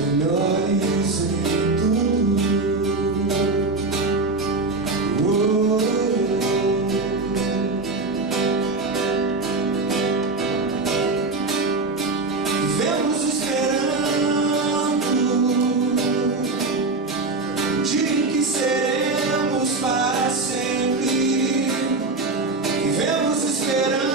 melhores em tudo. Vivemos esperando o dia em que seremos para sempre. Vivemos esperando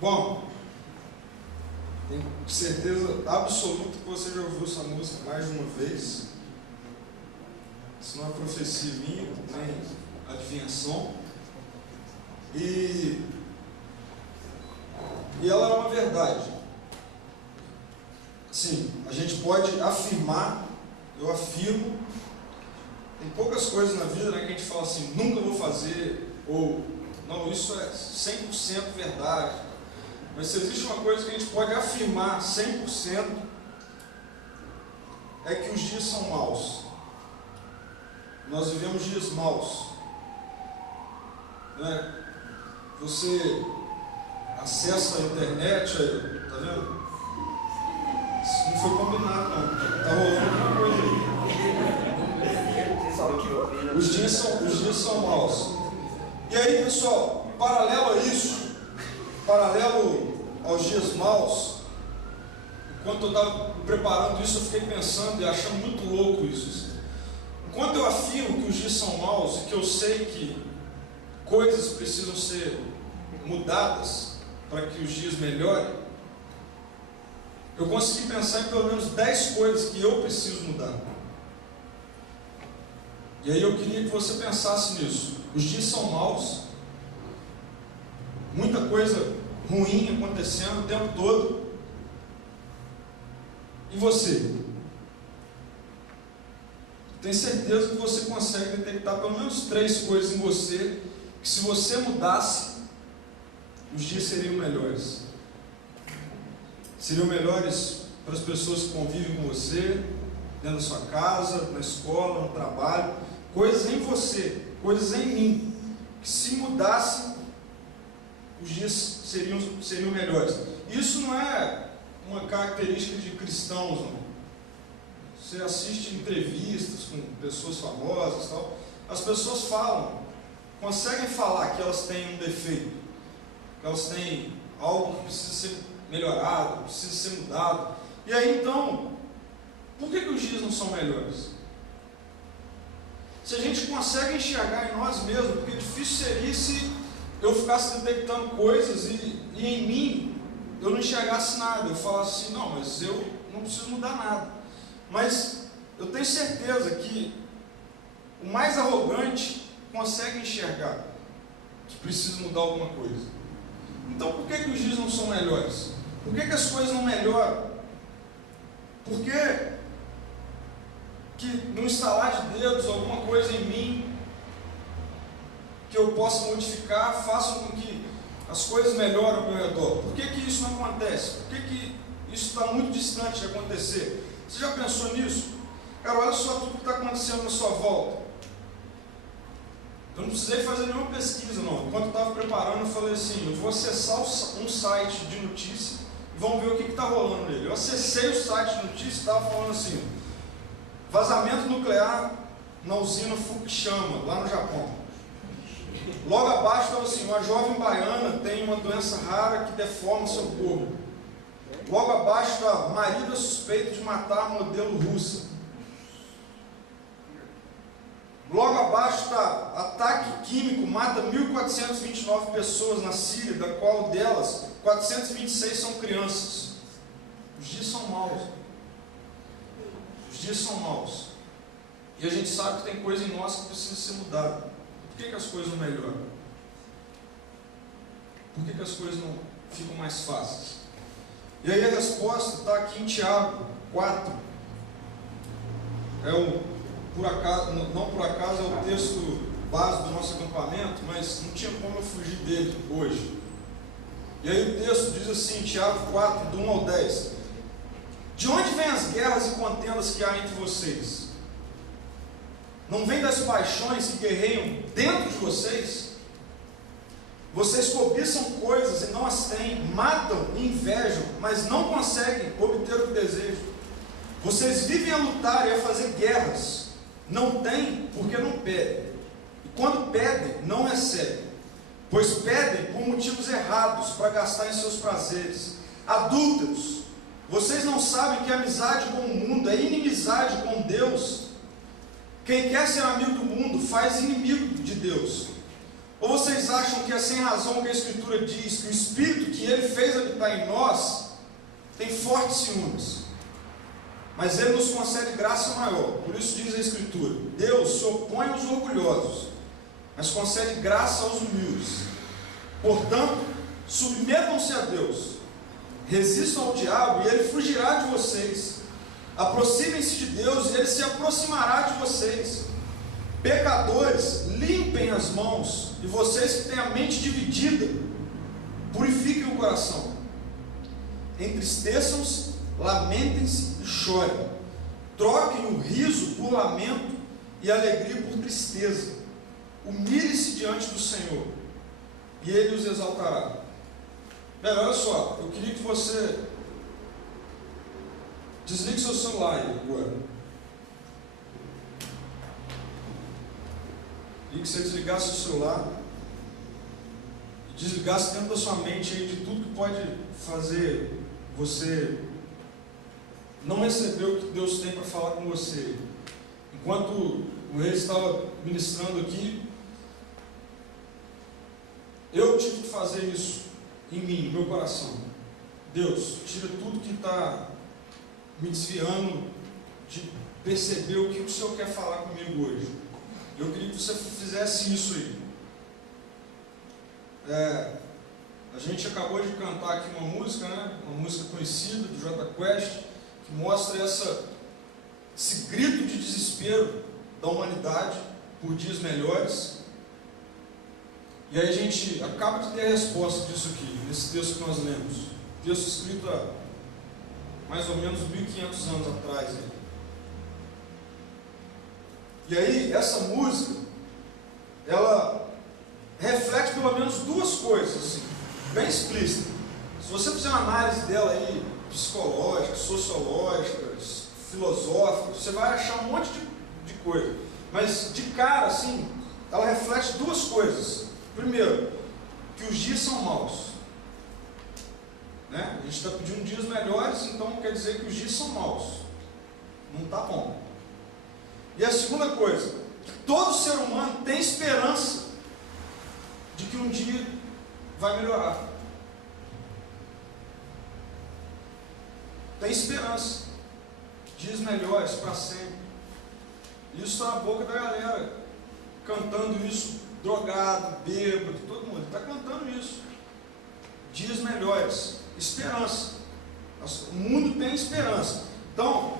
Bom, tenho certeza absoluta que você já ouviu essa música mais de uma vez. Isso não é profecia minha, nem adivinhação. E ela é uma verdade. Sim, a gente pode afirmar, eu afirmo, tem poucas coisas na vida, né, que a gente fala assim, nunca vou fazer, ou não, isso é 100% verdade. Mas se existe uma coisa que a gente pode afirmar 100%, é que os dias são maus. Nós vivemos dias maus. Né? Você acessa a internet, aí, tá vendo? Isso não foi combinado, não. Tá rolando alguma coisa aí. Os dias são maus. E aí, pessoal, paralelo a isso, paralelo aos dias maus, enquanto eu estava preparando isso, eu fiquei pensando e achando muito louco isso. Enquanto eu afirmo que os dias são maus e que eu sei que coisas precisam ser mudadas para que os dias melhorem, eu consegui pensar em pelo menos 10 coisas que eu preciso mudar. E aí eu queria que você pensasse nisso. Os dias são maus, muita coisa ruim acontecendo o tempo todo. E você? Tenho certeza que você consegue detectar pelo menos 3 coisas em você que, se você mudasse, os dias seriam melhores. Seriam melhores para as pessoas que convivem com você, dentro da sua casa, na escola, no trabalho. Coisas em você, coisas em mim, que, se mudasse, os dias seriam melhores. Isso não é uma característica de cristãos, não. Você assiste entrevistas com pessoas famosas e tal, as pessoas falam, conseguem falar que elas têm um defeito, que elas têm algo que precisa ser melhorado, precisa ser mudado. E aí então, por que os dias não são melhores? Se a gente consegue enxergar em nós mesmos, porque difícil seria se eu ficasse detectando coisas e em mim eu não enxergasse nada, eu falasse assim, não, mas eu não preciso mudar nada. Mas eu tenho certeza que o mais arrogante consegue enxergar que precisa mudar alguma coisa. Então por que os dias não são melhores? Por que as coisas não melhoram? Por que no instalar de dedos alguma coisa em mim que eu possa modificar faça com que as coisas melhorem ao meu redor? Por que isso não acontece? Por que isso está muito distante de acontecer? Você já pensou nisso? Cara, olha só tudo que está acontecendo na sua volta. Eu não precisei fazer nenhuma pesquisa, não. Enquanto eu estava preparando, eu falei assim, eu vou acessar um site de notícia e vamos ver o que está rolando nele. Eu acessei o site de notícia e estava falando assim, vazamento nuclear na usina Fukushima, lá no Japão. Logo abaixo estava assim: uma jovem baiana tem uma doença rara que deforma seu corpo. Logo abaixo está: marido é suspeito de matar a modelo russa. Logo abaixo está: ataque químico mata 1.429 pessoas na Síria, da qual delas 426 são crianças. Os dias são maus. Os dias são maus. E a gente sabe que tem coisa em nós que precisa ser mudada. Por que as coisas não melhoram? Por que as coisas não ficam mais fáceis? E aí a resposta está aqui em Tiago 4. Não por acaso é o texto base do nosso acampamento, mas não tinha como eu fugir dele hoje. E aí o texto diz assim, Tiago 4, do 1 ao 10: de onde vêm as guerras e contendas que há entre vocês? Não vem das paixões que guerreiam dentro de vocês? Vocês cobiçam coisas e não as têm, matam e invejam, mas não conseguem obter o que desejam. Vocês vivem a lutar e a fazer guerras, não têm porque não pedem, e quando pedem, não recebem, pois pedem por motivos errados, para gastar em seus prazeres. Adúlteros, vocês não sabem que a amizade com o mundo é inimizade com Deus? Quem quer ser amigo do mundo faz inimigo de Deus. Ou vocês acham que é sem razão que a Escritura diz que o Espírito que Ele fez habitar em nós tem fortes ciúmes? Mas Ele nos concede graça maior. Por isso diz a Escritura: Deus se opõe aos orgulhosos, mas concede graça aos humildes. Portanto, submetam-se a Deus, resistam ao diabo e ele fugirá de vocês. Aproximem-se de Deus e Ele se aproximará de vocês. Pecadores, limpem as mãos, e vocês que têm a mente dividida, purifiquem o coração. Entristeçam-se, lamentem-se e chorem. Troquem o riso por lamento e a alegria por tristeza. Humilhe-se diante do Senhor, e Ele os exaltará. Olha só, eu queria que você desligue seu celular aí agora. E que você desligasse o celular e desligasse dentro da sua mente aí de tudo que pode fazer você não receber o que Deus tem para falar com você. Enquanto o rei estava ministrando aqui, eu tive que fazer isso em mim, no meu coração. Deus, tira tudo que está me desviando de perceber o que o Senhor quer falar comigo hoje. Eu queria que você fizesse isso aí. A gente acabou de cantar aqui uma música, né? Uma música conhecida do Jota Quest, que mostra esse grito de desespero da humanidade por dias melhores. E aí a gente acaba de ter a resposta disso aqui, nesse texto que nós lemos. Texto escrito há mais ou menos 1.500 anos atrás. E aí, essa música, ela reflete pelo menos duas coisas, assim, bem explícitas. Se você fizer uma análise dela aí, psicológica, sociológica, filosófica, você vai achar um monte de coisa. Mas, de cara, assim, ela reflete duas coisas. Primeiro, que os dias são maus. Né? A gente está pedindo dias melhores, então quer dizer que os dias são maus. Não está bom. E a segunda coisa, que todo ser humano tem esperança de que um dia vai melhorar. Tem esperança. Dias melhores para sempre. Isso está na boca da galera, cantando isso, drogado, bêbado, todo mundo está cantando isso. Dias melhores. Esperança. O mundo tem esperança. Então,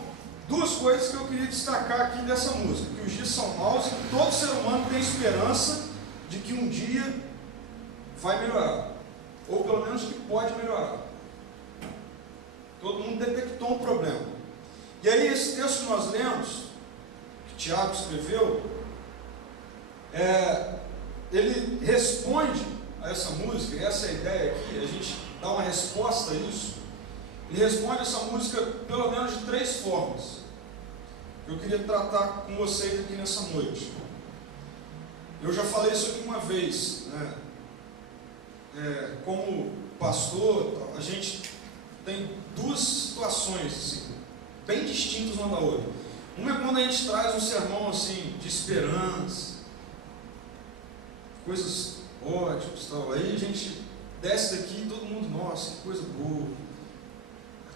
duas coisas que eu queria destacar aqui dessa música: que os dias são maus e que todo ser humano tem esperança de que um dia vai melhorar, ou pelo menos que pode melhorar. Todo mundo detectou um problema. E aí esse texto que nós lemos, que Tiago escreveu, ele responde a essa música, e essa é a ideia aqui, a gente dá uma resposta a isso. Ele responde essa música pelo menos de 3 formas. Eu queria tratar com vocês aqui nessa noite. Eu já falei isso aqui uma vez, né? Como pastor, a gente tem duas situações assim, bem distintas uma da outra. Uma é quando a gente traz um sermão assim, de esperança, coisas ótimas, tal. Aí a gente desce daqui e todo mundo, nossa, que coisa boa,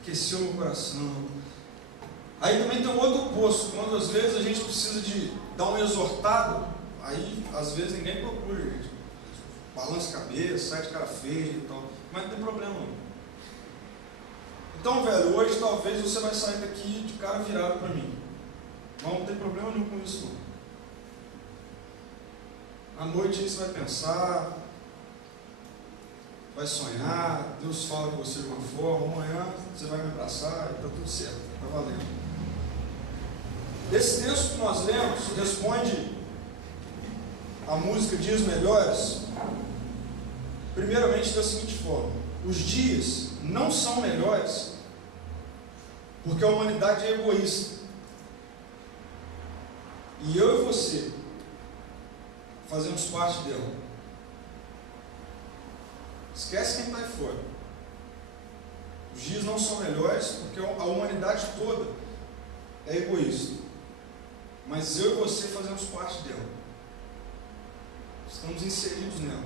aqueceu meu coração. Aí também tem o outro oposto, quando às vezes a gente precisa de dar uma exortada, aí às vezes ninguém procura, gente. Balança a cabeça, sai de cara feia e tal, mas não tem problema não. Então, velho, hoje talvez você vai sair daqui de cara virado para mim. Não tem problema nenhum com isso não. À noite aí você vai pensar, vai sonhar, Deus fala com você de uma forma, amanhã você vai me abraçar e está tudo certo, está valendo. Esse texto que nós lemos responde a música Dias Melhores, primeiramente da seguinte forma: os dias não são melhores porque a humanidade é egoísta. E eu e você fazemos parte dela. Esquece quem está aí fora. Os dias não são melhores porque a humanidade toda é egoísta. Mas eu e você fazemos parte dela. Estamos inseridos nela.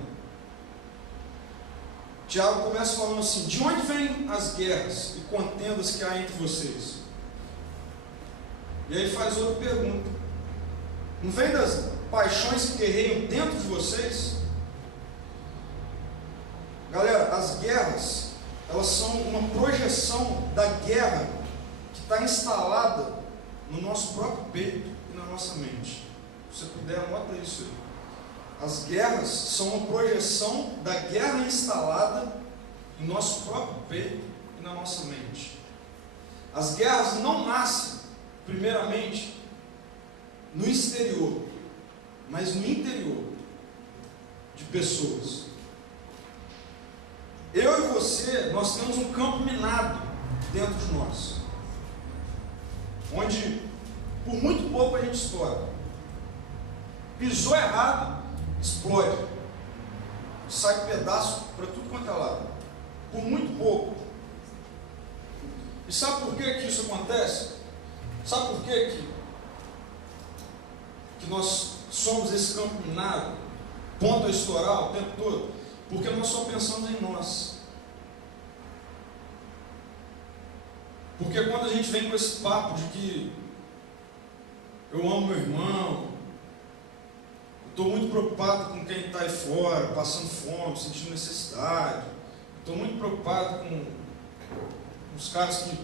Tiago começa falando assim: de onde vêm as guerras e contendas que há entre vocês? E aí faz outra pergunta: não vem das paixões que guerreiam dentro de vocês? Galera, as guerras, elas são uma projeção da guerra que está instalada no nosso próprio peito e na nossa mente. Se você puder, anota isso aí. As guerras são uma projeção da guerra instalada em nosso próprio peito e na nossa mente. As guerras não nascem, primeiramente, no exterior, mas no interior de pessoas. Eu e você, nós temos um campo minado dentro de nós, onde por muito pouco a gente estoura. Pisou errado, explode, sai pedaço para tudo quanto é lado, por muito pouco. E sabe por que isso acontece? Sabe por que nós somos esse campo minado, ponto a estourar o tempo todo? Porque nós só pensamos em nós. Porque quando a gente vem com esse papo de que eu amo meu irmão, estou muito preocupado com quem está aí fora, passando fome, sentindo necessidade, estou muito preocupado com os caras que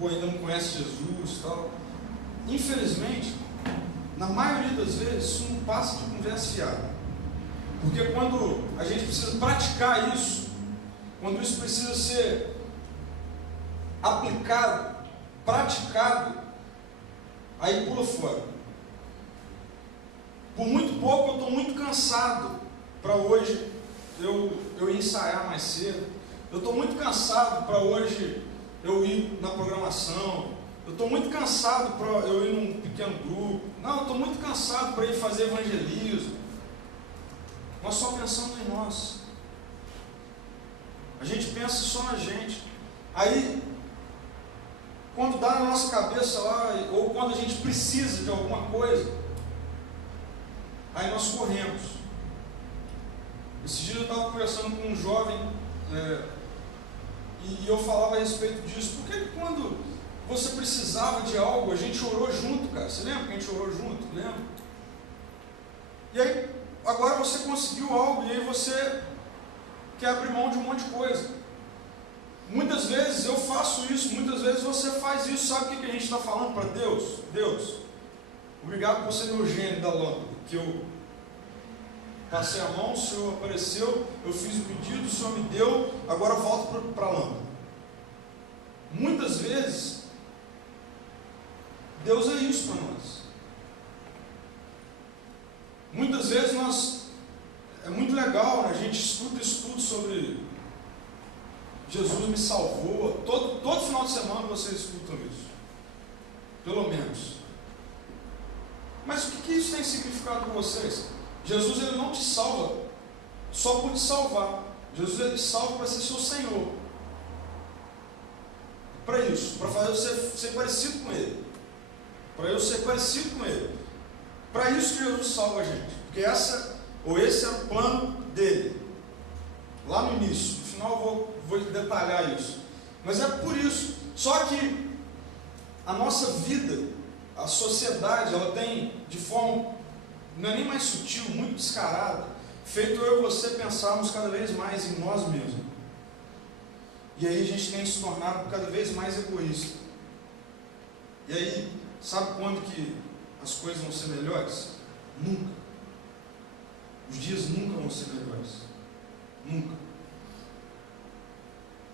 ainda não conhecem Jesus e tal. Infelizmente, na maioria das vezes, isso não passa de conversa fiada. Porque quando a gente precisa praticar isso, quando isso precisa ser aplicado, praticado, aí pula fora. Por muito pouco eu estou muito cansado para hoje eu ir ensaiar mais cedo. Eu estou muito cansado para hoje eu ir na programação. Eu estou muito cansado para eu ir num pequeno grupo. Não, eu estou muito cansado para ir fazer evangelismo. Nós só pensamos em nós. A gente pensa só na gente. Aí, quando dá na nossa cabeça lá, ou quando a gente precisa de alguma coisa, aí nós corremos. Esse dia eu estava conversando com um jovem, e eu falava a respeito disso. Por que quando você precisava de algo, a gente orou junto, cara? Você lembra que a gente orou junto? Lembra? E aí, agora você conseguiu algo, e aí você quer abrir mão de um monte de coisa. Muitas vezes eu faço isso, muitas vezes você faz isso. Sabe o que a gente está falando para Deus? Deus, obrigado por ser meu gênio da lâmpada, que eu passei a mão, o Senhor apareceu, eu fiz o pedido, o Senhor me deu, agora eu volto para a lâmpada. Muitas vezes, Deus é isso para nós. Muitas vezes é muito legal, né? A gente escuta estudos sobre Jesus me salvou. Todo final de semana vocês escutam isso, pelo menos. Mas o que isso tem significado para vocês? Jesus, ele não te salva só por te salvar. Jesus, ele te salva para ser seu Senhor. Para isso, para fazer você ser parecido com Ele. Para eu ser parecido com Ele. Para isso que Jesus salva a gente. Porque esse é o plano dele. Lá no início. No final eu vou detalhar isso. Mas é por isso. Só que a nossa vida, a sociedade, ela tem de forma, não é nem mais sutil, muito descarada, feito eu e você pensarmos cada vez mais em nós mesmos. E aí a gente tem se tornado cada vez mais egoísta. E aí, sabe quando que as coisas vão ser melhores? Nunca. Os dias nunca vão ser melhores. Nunca.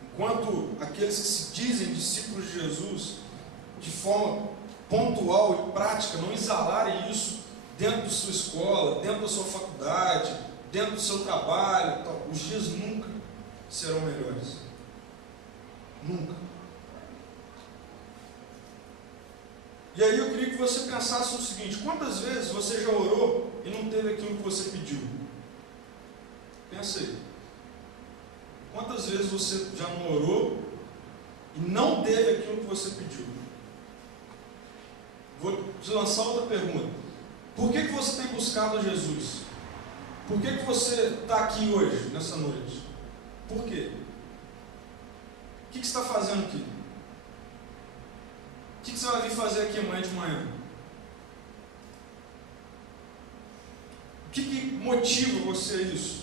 Enquanto aqueles que se dizem discípulos de Jesus, de forma pontual e prática, não exalarem isso dentro da sua escola, dentro da sua faculdade, dentro do seu trabalho, os dias nunca serão melhores. Nunca. E aí eu queria que você pensasse no seguinte: quantas vezes você já orou e não teve aquilo que você pediu? Pensa aí. Quantas vezes você já não orou e não teve aquilo que você pediu? Vou te lançar outra pergunta. Por que você tem buscado a Jesus? Por que você está aqui hoje, nessa noite? Por quê? O que você está fazendo aqui? O que você vai vir fazer aqui amanhã de manhã? O que motiva você a isso?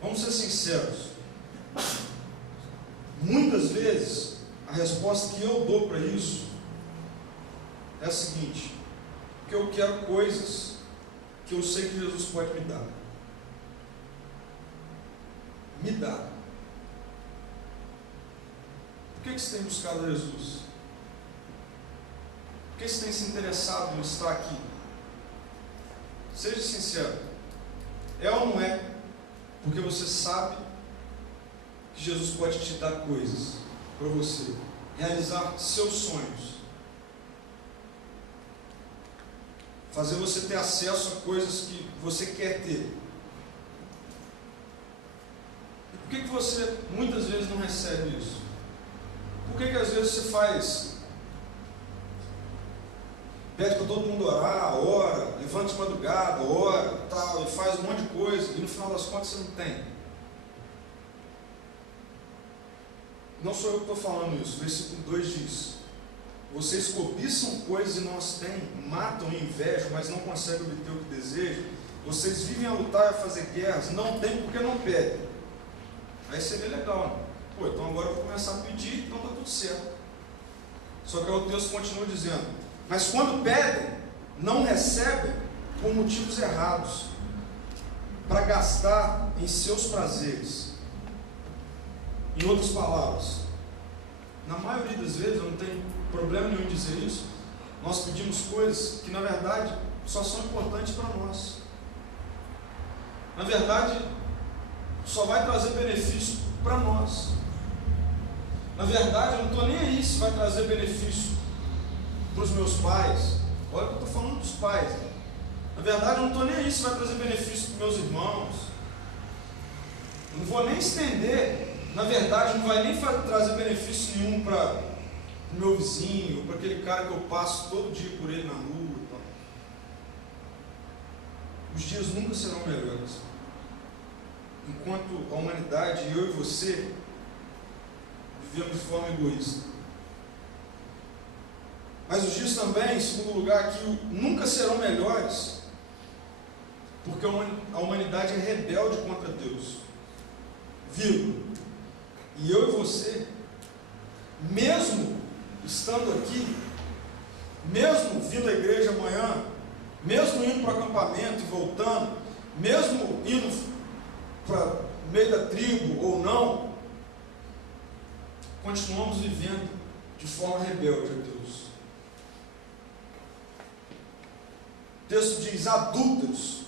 Vamos ser sinceros. Muitas vezes, a resposta que eu dou para isso é a seguinte: porque eu quero coisas que eu sei que Jesus pode me dar. Me dá. Por que você tem buscado a Jesus? Por que você tem se interessado em estar aqui? Seja sincero. É ou não é? Porque você sabe que Jesus pode te dar coisas para você realizar seus sonhos, fazer você ter acesso a coisas que você quer ter. E por que você muitas vezes não recebe isso? Por que às vezes você pede para todo mundo orar, ora, levanta de madrugada, ora, tal, e faz um monte de coisa, e no final das contas você não tem? Não sou eu que estou falando isso. O versículo 2 diz: vocês cobiçam coisas e não as têm, matam e invejam, mas não conseguem obter o que desejam. Vocês vivem a lutar e a fazer guerras, não têm porque não pedem. Aí seria legal, né? Pô, então agora eu vou começar a pedir, então está tudo certo. Só que aí o texto continua dizendo: mas quando pedem, não recebem por motivos errados, para gastar em seus prazeres. Em outras palavras, na maioria das vezes, eu não tenho problema nenhum em dizer isso, nós pedimos coisas que na verdade só são importantes para nós. Na verdade, só vai trazer benefício para nós. Na verdade, eu não estou nem aí se vai trazer benefício para os meus pais. Olha que eu estou falando dos pais. Né? Na verdade, eu não estou nem aí se vai trazer benefício para os meus irmãos. Eu não vou nem estender. Na verdade, não vai nem trazer benefício nenhum para o meu vizinho, para aquele cara que eu passo todo dia por ele na rua e tal. Os dias nunca serão melhores enquanto a humanidade, eu e você, vivemos de forma egoísta. Mas os dias também, em segundo lugar, aqui, nunca serão melhores, porque a humanidade é rebelde contra Deus. Vírgula. E eu e você, mesmo estando aqui, mesmo vindo à igreja amanhã, mesmo indo para o acampamento e voltando, mesmo indo para o meio da tribo ou não, continuamos vivendo de forma rebelde a Deus. O texto diz: adúlteros,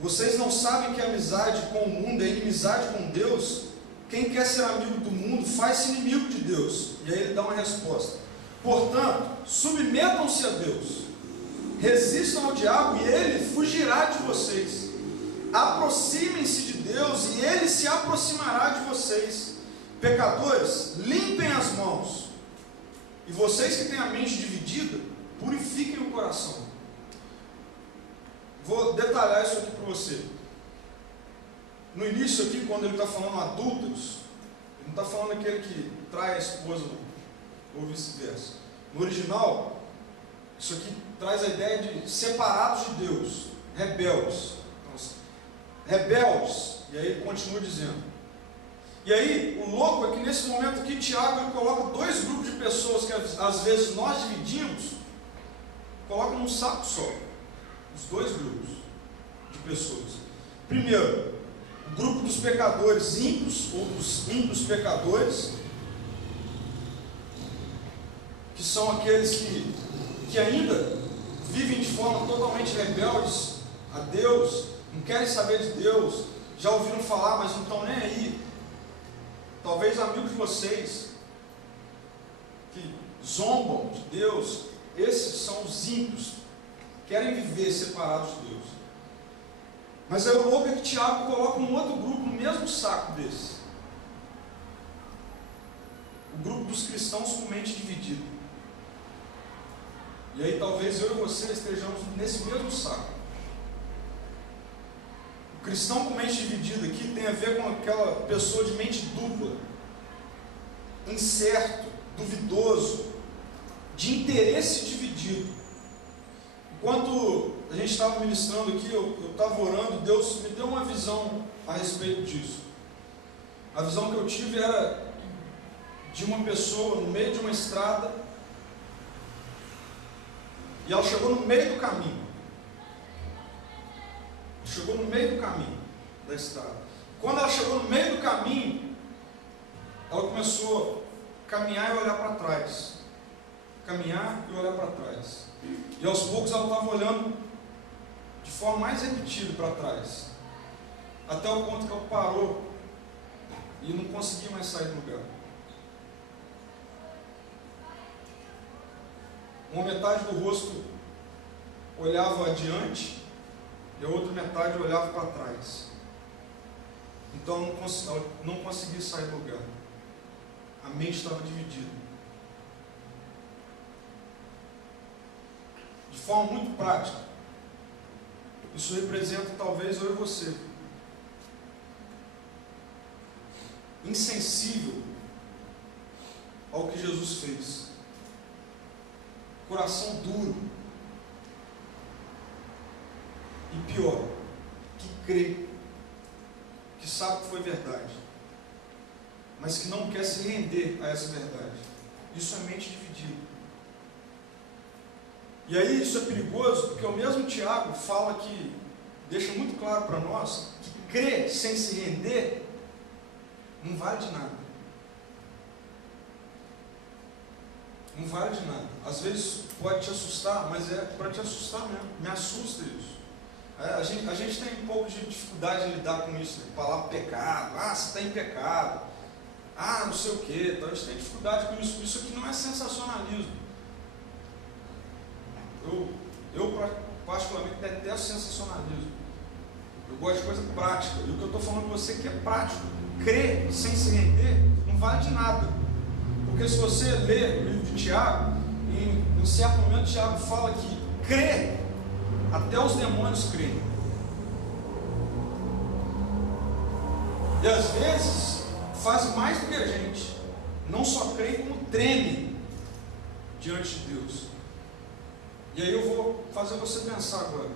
vocês não sabem que a amizade com o mundo é inimizade com Deus? Quem quer ser amigo do mundo faz-se inimigo de Deus. E aí ele dá uma resposta: Portanto, submetam-se a Deus, resistam ao diabo e ele fugirá de vocês. Aproximem-se de Deus e ele se aproximará de vocês. Pecadores, limpem as mãos. E vocês que têm a mente dividida, purifiquem o coração. Vou detalhar isso aqui para você. No início aqui, quando ele está falando adúlteros, ele não está falando aquele que trai a esposa, ou vice-versa. No original, isso aqui traz a ideia de separados de Deus, rebeldes. Então, rebeldes, e aí ele continua dizendo. E aí, o louco é que nesse momento aqui, Tiago ele coloca dois grupos de pessoas que às vezes nós dividimos, coloca num saco só. Os dois grupos de pessoas. Primeiro, o grupo dos pecadores ímpios, ou dos ímpios pecadores, que são aqueles que ainda vivem de forma totalmente rebeldes a Deus, não querem saber de Deus, já ouviram falar, mas não estão nem aí. Talvez amigos de vocês que zombam de Deus, esses são os ímpios, querem viver separados de Deus. Mas é o louco que Tiago coloca um outro grupo no mesmo saco desse. O grupo dos cristãos com mente dividida. E aí talvez eu e você estejamos nesse mesmo saco. O cristão com mente dividida aqui tem a ver com aquela pessoa de mente dupla, incerto, duvidoso, de interesse dividido. Enquanto a gente estava ministrando aqui, eu estava orando, Deus me deu uma visão a respeito disso. A visão que eu tive era de uma pessoa no meio de uma estrada, e ela chegou no meio do caminho. Chegou no meio do caminho da estrada. Quando ela chegou no meio do caminho, ela começou a caminhar e olhar para trás. Caminhar e olhar para trás. E aos poucos ela estava olhando de forma mais repetida para trás. Até o ponto que ela parou e não conseguia mais sair do lugar. Uma metade do rosto olhava adiante e a outra metade olhava para trás. Então ela não conseguia sair do lugar. A mente estava dividida. De forma muito prática, isso representa talvez eu e você. Insensível ao que Jesus fez. Coração duro. E pior, que crê, que sabe que foi verdade, mas que não quer se render a essa verdade. Isso é mente dividida. E aí isso é perigoso, porque o mesmo Tiago fala que, deixa muito claro para nós, que crer sem se render não vale de nada. Não vale de nada. Às vezes pode te assustar, mas é para te assustar mesmo. Me assusta isso. A gente tem um pouco de dificuldade em lidar com isso, né? Falar pecado, você está em pecado, não sei o que, então a gente tem dificuldade com isso. Isso aqui não é sensacionalismo. Eu particularmente detesto sensacionalismo. Eu gosto de coisa prática. E o que eu estou falando com você que é prático. Crer sem se render não vale de nada. Porque se você ler o livro de Tiago, em certo momento Tiago fala que crer, até os demônios creem. E às vezes faz mais do que a gente. Não só creem, como tremem diante de Deus. E aí eu vou fazer você pensar agora.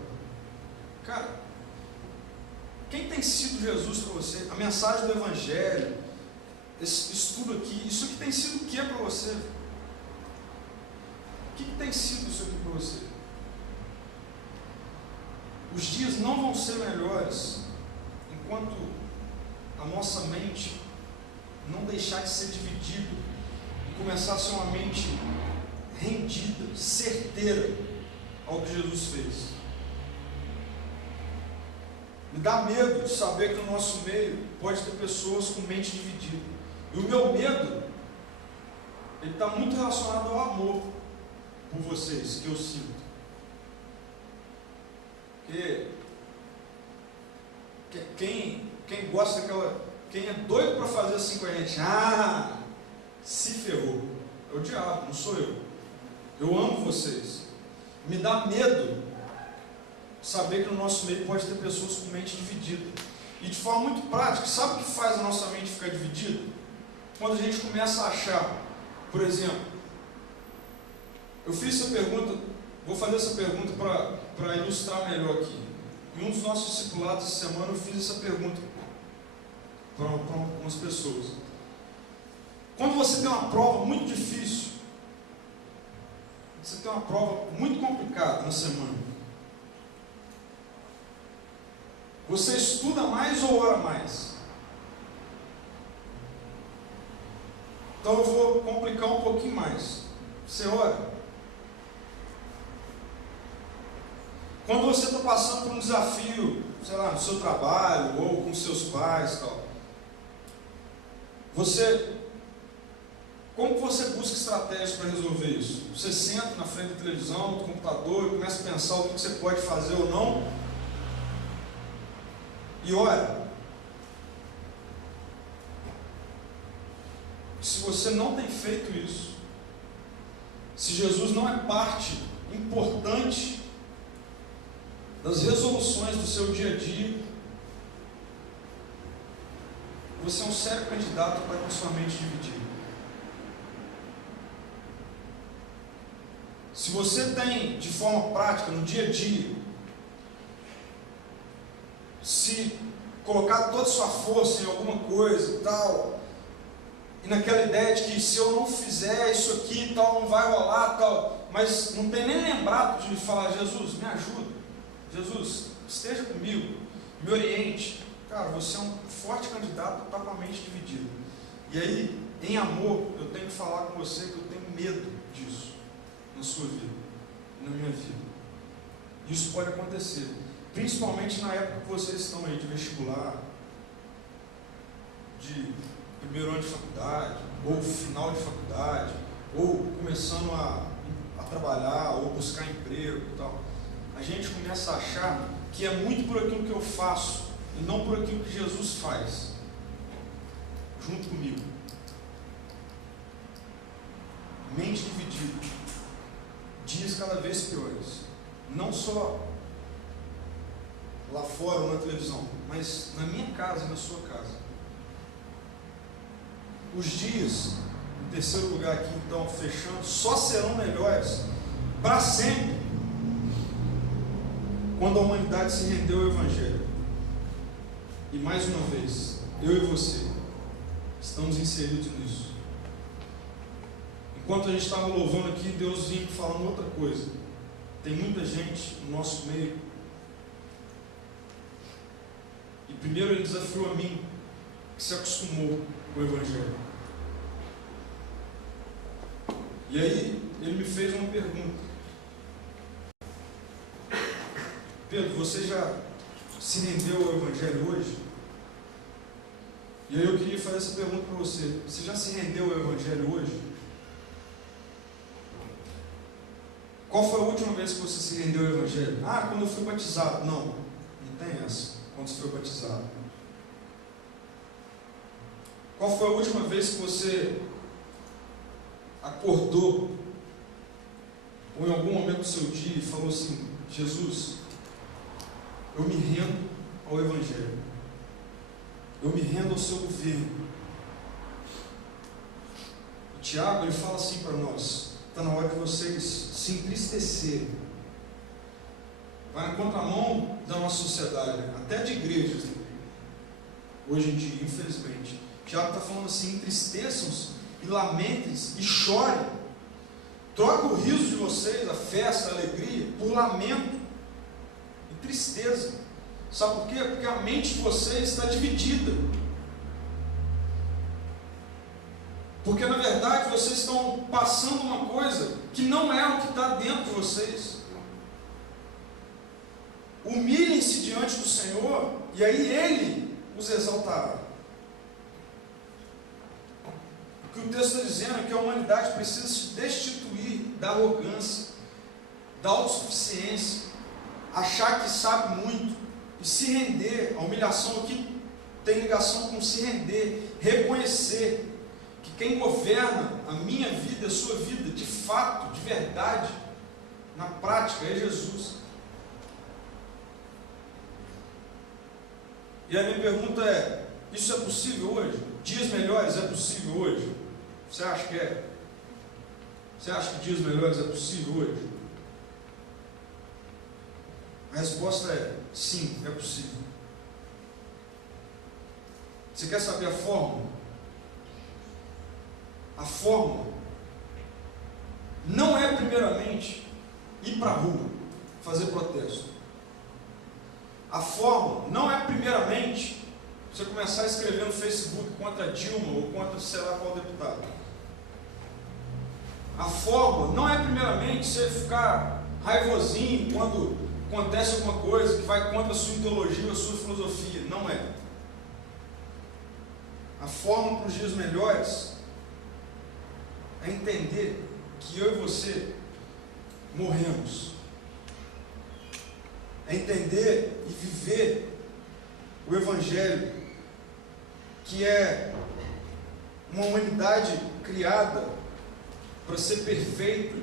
Cara, quem tem sido Jesus para você? A mensagem do Evangelho, esse estudo aqui, isso aqui tem sido o que para você? O que tem sido isso aqui para você? Os dias não vão ser melhores enquanto a nossa mente não deixar de ser dividida e começar a ser uma mente rendida, certeira ao que Jesus fez. Me dá medo de saber que no nosso meio pode ter pessoas com mente dividida. E o meu medo ele está muito relacionado ao amor por vocês, que eu sinto. Porque quem gosta daquela, quem é doido para fazer assim com a gente, se ferrou, é o diabo, não sou eu. Eu amo vocês. Me dá medo saber que no nosso meio pode ter pessoas com mente dividida. E de forma muito prática, sabe o que faz a nossa mente ficar dividida? Quando a gente começa a achar, por exemplo, eu fiz essa pergunta, vou fazer essa pergunta para ilustrar melhor aqui. Em um dos nossos discipulados essa semana eu fiz essa pergunta para algumas pessoas. Quando você tem uma prova muito difícil, você tem uma prova muito complicada na semana, você estuda mais ou ora mais? Então eu vou complicar um pouquinho mais. Você ora? Quando você está passando por um desafio, sei lá, no seu trabalho ou com seus pais e tal, como que você busca estratégias para resolver isso? Você senta na frente da televisão, do computador e começa a pensar o que você pode fazer ou não e ora. Se você não tem feito isso, se Jesus não é parte importante das resoluções do seu dia a dia, você é um sério candidato para com sua mente dividida. Se você tem, de forma prática, no dia a dia, se colocar toda a sua força em alguma coisa e tal, e naquela ideia de que se eu não fizer isso aqui e tal, não vai rolar tal, mas não tem nem lembrado de falar, Jesus, me ajuda, Jesus, esteja comigo, me oriente. Cara, você é um forte candidato a estar com a mente dividida. E aí, em amor, eu tenho que falar com você que eu tenho medo disso na sua vida, na minha vida. Isso pode acontecer, principalmente na época que vocês estão aí de vestibular, de primeiro ano de faculdade, ou final de faculdade, ou começando a trabalhar, ou buscar emprego e tal. A gente começa a achar que é muito por aquilo que eu faço, e não por aquilo que Jesus faz, junto comigo. Mente dividida, dias cada vez piores, não só lá fora ou na televisão, mas na minha casa e na sua casa. Os dias, em terceiro lugar aqui então, fechando, só serão melhores para sempre quando a humanidade se rendeu ao Evangelho. E mais uma vez, eu e você estamos inseridos nisso. Enquanto a gente estava louvando aqui, Deus vinha falando outra coisa. Tem muita gente no nosso meio. E primeiro ele desafiou a mim, que se acostumou com o Evangelho. E aí ele me fez uma pergunta. Pedro, você já se rendeu ao Evangelho hoje? E aí eu queria fazer essa pergunta para você. Você já se rendeu ao Evangelho hoje? Qual foi a última vez que você se rendeu ao Evangelho? Quando eu fui batizado. Não tem essa. Quando você foi batizado. Qual foi a última vez que você acordou, ou em algum momento do seu dia, e falou assim: Jesus, eu me rendo ao Evangelho, eu me rendo ao seu governo. O Tiago, ele fala assim para nós: está na hora de vocês se entristecerem. Vai na contramão da nossa sociedade, até de igrejas, hoje em dia, infelizmente. O Tiago está falando assim: entristeçam-se e lamentem-se e chorem. Troca o riso de vocês, a festa, a alegria, por lamento e tristeza. Sabe por quê? Porque a mente de vocês está dividida. Porque na verdade vocês estão passando uma coisa que não é o que está dentro de vocês. Humilhem-se diante do Senhor, e aí Ele os exaltará. O que o o texto está dizendo é que a humanidade precisa se destituir da arrogância, da autossuficiência, achar que sabe muito e se render. A humilhação aqui tem ligação com se render, reconhecer que quem governa a minha vida, a sua vida, de fato, de verdade, na prática, é Jesus. E a minha pergunta é: isso é possível hoje? Dias melhores é possível hoje? Você acha que é? Você acha que dias melhores é possível hoje? A resposta é sim, é possível. Você quer saber a fórmula? A fórmula não é primeiramente ir para a rua fazer protesto. A fórmula não é primeiramente você começar a escrever no Facebook contra Dilma ou contra sei lá qual deputado. A fórmula não é primeiramente você ficar raivosinho quando acontece alguma coisa que vai contra a sua ideologia ou a sua filosofia. Não é. A fórmula para os dias melhores é entender que eu e você morremos. É entender e viver o Evangelho, que é uma humanidade criada para ser perfeita,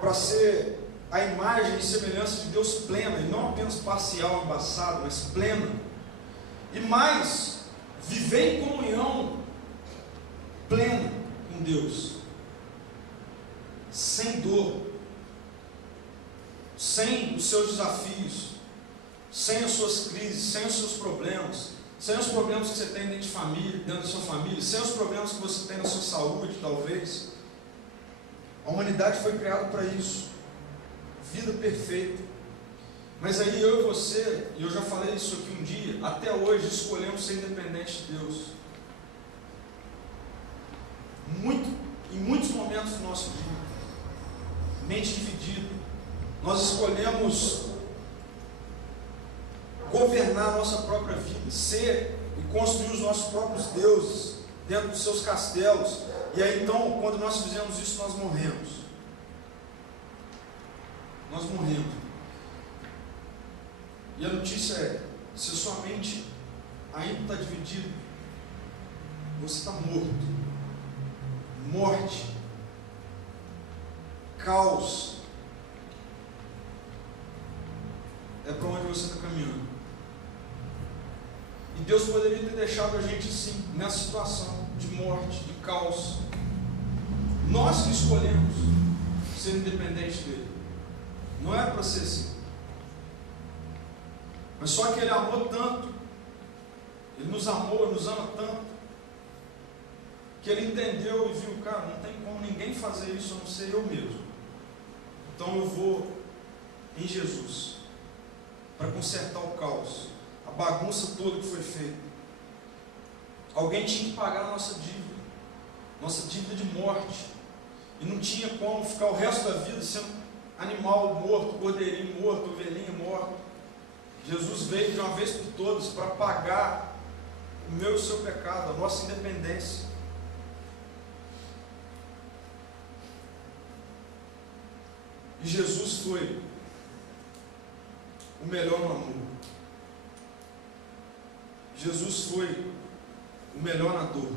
para ser a imagem e semelhança de Deus plena, e não apenas parcial, embaçado, mas plena. E mais, viver em comunhão plena com Deus, sem dor, sem os seus desafios, sem as suas crises, sem os seus problemas, sem os problemas que você tem dentro de família, dentro da sua família, sem os problemas que você tem na sua saúde, talvez. A humanidade foi criada para isso, vida perfeita. Mas aí eu e você, e eu já falei isso aqui um dia, até hoje escolhemos ser independentes de Deus. Em muitos momentos do nosso dia, mente dividida, nós escolhemos governar a nossa própria vida, ser e construir os nossos próprios deuses dentro dos seus castelos. E aí então, quando nós fizemos isso, nós morremos. Nós morremos. E a notícia é: se a sua mente ainda está dividida, você está morto. Morte, caos, é para onde você está caminhando. E Deus poderia ter deixado a gente assim, nessa situação de morte, de caos. Nós que escolhemos ser independentes dele. Não era para ser assim. Mas só que ele amou tanto, ele nos amou, nos ama tanto, que ele entendeu e viu: cara, não tem como ninguém fazer isso a não ser eu mesmo. Então eu vou em Jesus para consertar o caos, a bagunça toda que foi feita. Alguém tinha que pagar a nossa dívida de morte, e não tinha como ficar o resto da vida sendo animal morto, cordeirinho morto, ovelhinha morta. Jesus veio de uma vez por todas para pagar o meu e o seu pecado, a nossa independência. E Jesus foi o melhor no amor. Jesus foi o melhor na dor.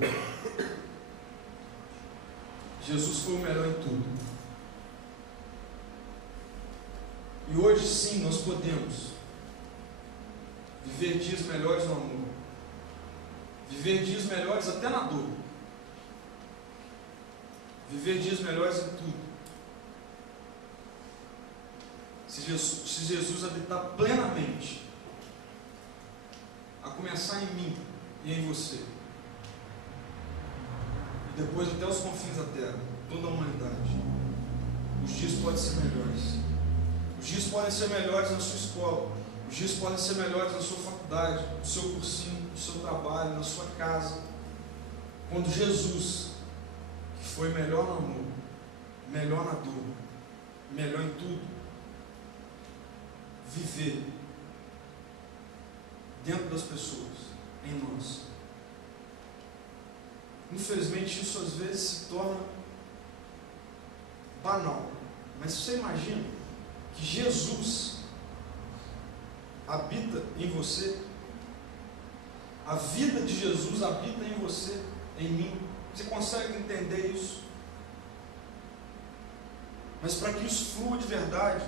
Jesus foi o melhor em tudo. E hoje sim nós podemos viver dias melhores no amor. Viver dias melhores até na dor. Viver dias melhores em tudo. Se Jesus habitar plenamente, a começar em mim e em você, e depois até os confins da terra, toda a humanidade, os dias podem ser melhores. Os dias podem ser melhores na sua escola, os dias podem ser melhores na sua faculdade, no seu cursinho, no seu trabalho, na sua casa. Quando Jesus, que foi melhor no amor, melhor na dor, melhor em tudo, viver dentro das pessoas, em nós, infelizmente isso às vezes se torna banal. Mas você imagina que Jesus habita em você, a vida de Jesus habita em você, em mim. Você consegue entender isso? Mas para que isso flua de verdade,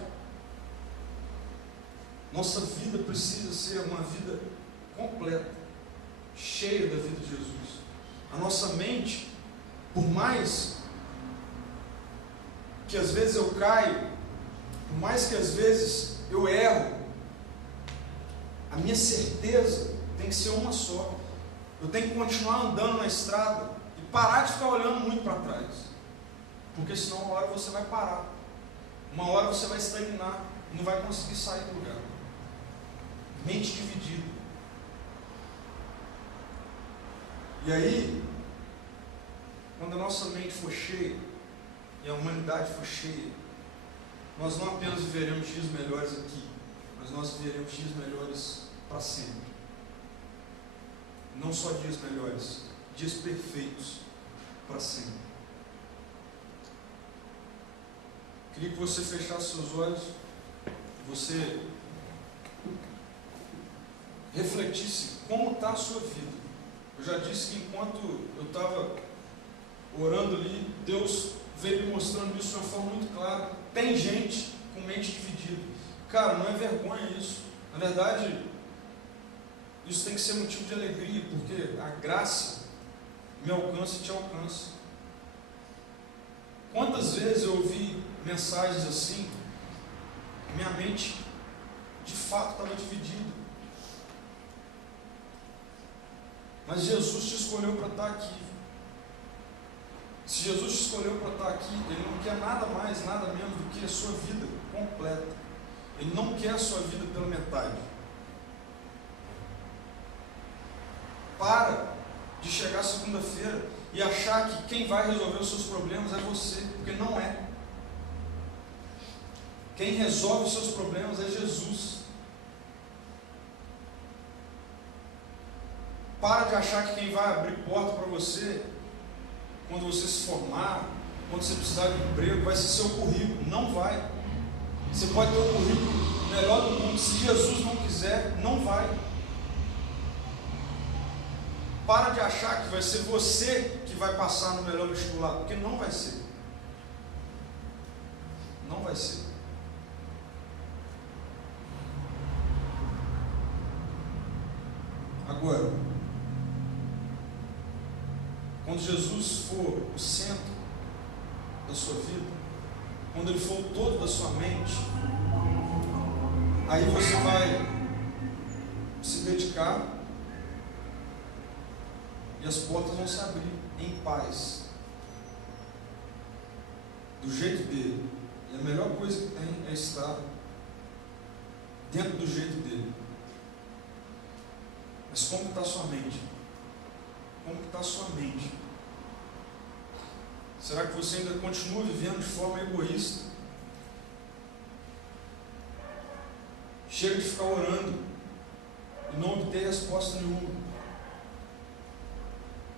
nossa vida precisa ser uma vida completa, cheia da vida de Jesus. A nossa mente, por mais que às vezes eu caio, por mais que às vezes eu erro, a minha certeza tem que ser uma só. Eu tenho que continuar andando na estrada e parar de ficar olhando muito para trás, porque senão uma hora você vai parar, uma hora você vai estagnar, não vai conseguir sair do lugar. Mente dividida. E aí, quando a nossa mente for cheia e a humanidade for cheia, nós não apenas viveremos dias melhores aqui, mas nós viveremos dias melhores para sempre. Não só dias melhores, dias perfeitos para sempre. Queria que você fechasse seus olhos, você refletisse como está a sua vida. Eu já disse que enquanto eu estava orando ali, Deus veio me mostrando isso de uma forma muito clara. Tem gente com mente dividida. Cara, não é vergonha isso. Na verdade, isso tem que ser motivo de alegria, porque a graça me alcança e te alcança. Quantas vezes eu ouvi mensagens assim, minha mente de fato estava dividida. Mas Jesus te escolheu para estar aqui. Se Jesus te escolheu para estar aqui, Ele não quer nada mais, nada menos do que a sua vida completa. Ele não quer a sua vida pela metade. Para de chegar segunda-feira e achar que quem vai resolver os seus problemas é você, porque não é. Quem resolve os seus problemas é Jesus. Para de achar que quem vai abrir porta para você, quando você se formar, quando você precisar de emprego, vai ser seu currículo. Não vai. Você pode ter o currículo melhor do mundo, se Jesus não quiser, não vai. Para de achar que vai ser você que vai passar no melhor vestibular, porque não vai ser. Não vai ser. Agora, quando Jesus for o centro da sua vida, quando Ele for o todo da sua mente, aí você vai se dedicar e as portas vão se abrir em paz, do jeito dele. E a melhor coisa que tem é estar dentro do jeito dele. Mas como está a sua mente? Como está a sua mente? Será que você ainda continua vivendo de forma egoísta? Chega de ficar orando e não obter resposta nenhuma.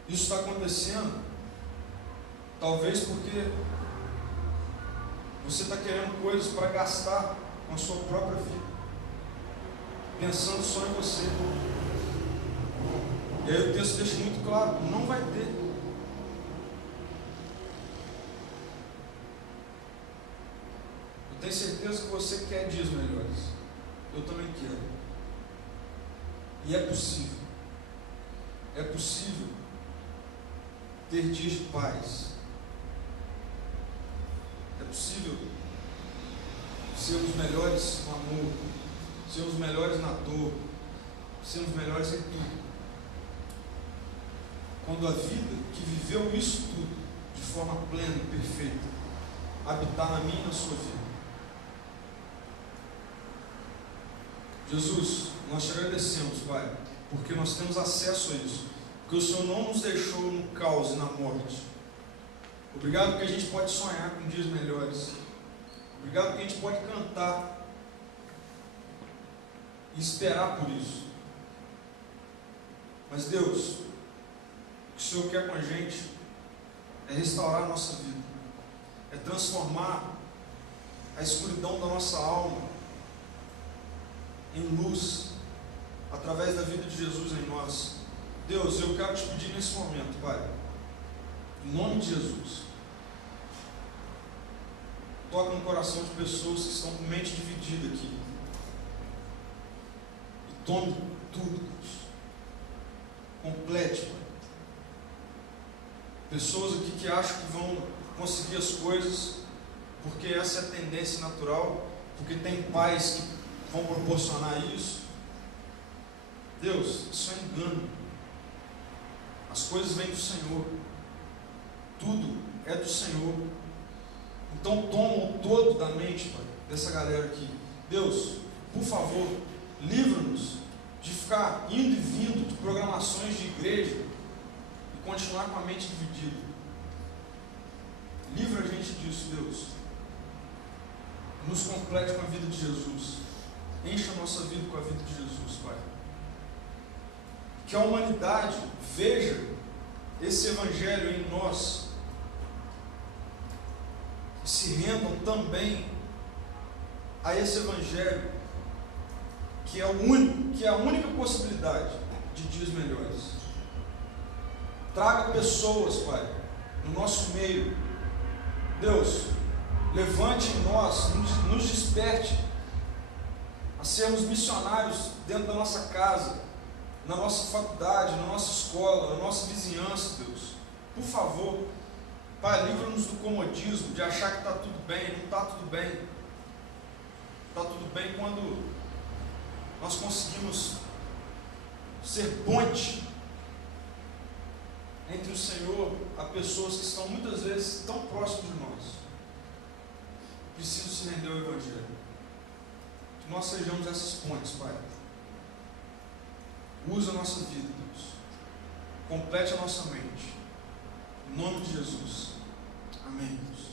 Isso está acontecendo talvez porque você está querendo coisas para gastar com a sua própria vida, pensando só em você. E aí o texto deixa muito claro, não vai ter. Eu tenho certeza que você quer dias melhores. Eu também quero. E é possível. É possível ter dias de paz. É possível sermos melhores no amor, sermos melhores na dor, sermos melhores em tudo. Quando a vida que viveu isso tudo de forma plena e perfeita habitar na minha e na sua vida. Jesus, nós te agradecemos, Pai, porque nós temos acesso a isso, porque o Senhor não nos deixou no caos e na morte. Obrigado porque a gente pode sonhar com dias melhores. Obrigado porque a gente pode cantar e esperar por isso. Mas Deus, que o Senhor quer com a gente é restaurar a nossa vida, é transformar a escuridão da nossa alma em luz, através da vida de Jesus em nós. Deus, eu quero te pedir nesse momento, Pai, em nome de Jesus, toca no coração de pessoas que estão com mente dividida aqui, e tome tudo, Deus, complete, Pai. Pessoas aqui que acham que vão conseguir as coisas porque essa é a tendência natural, porque tem pais que vão proporcionar isso. Deus, isso é engano. As coisas vêm do Senhor, tudo é do Senhor. Então toma o todo da mente, Pai, dessa galera aqui. Deus, por favor, livra-nos de ficar indo e vindo de programações de igreja e continuar com a mente dividida. Livra a gente disso, Deus. Nos complete com a vida de Jesus. Encha a nossa vida com a vida de Jesus, Pai. Que a humanidade veja esse Evangelho em nós e se rendam também a esse Evangelho, que é a única possibilidade de dias melhores. Traga pessoas, Pai, no nosso meio. Deus, levante em nós, nos desperte a sermos missionários dentro da nossa casa, na nossa faculdade, na nossa escola, na nossa vizinhança, Deus. Por favor, Pai, livra-nos do comodismo, de achar que está tudo bem. Não está tudo bem. Está tudo bem quando nós conseguimos ser ponte entre o Senhor a pessoas que estão muitas vezes tão próximas de nós. Precisam se render ao Evangelho. Que nós sejamos essas pontes, Pai. Usa a nossa vida, Deus. Complete a nossa mente. Em nome de Jesus. Amém, Deus.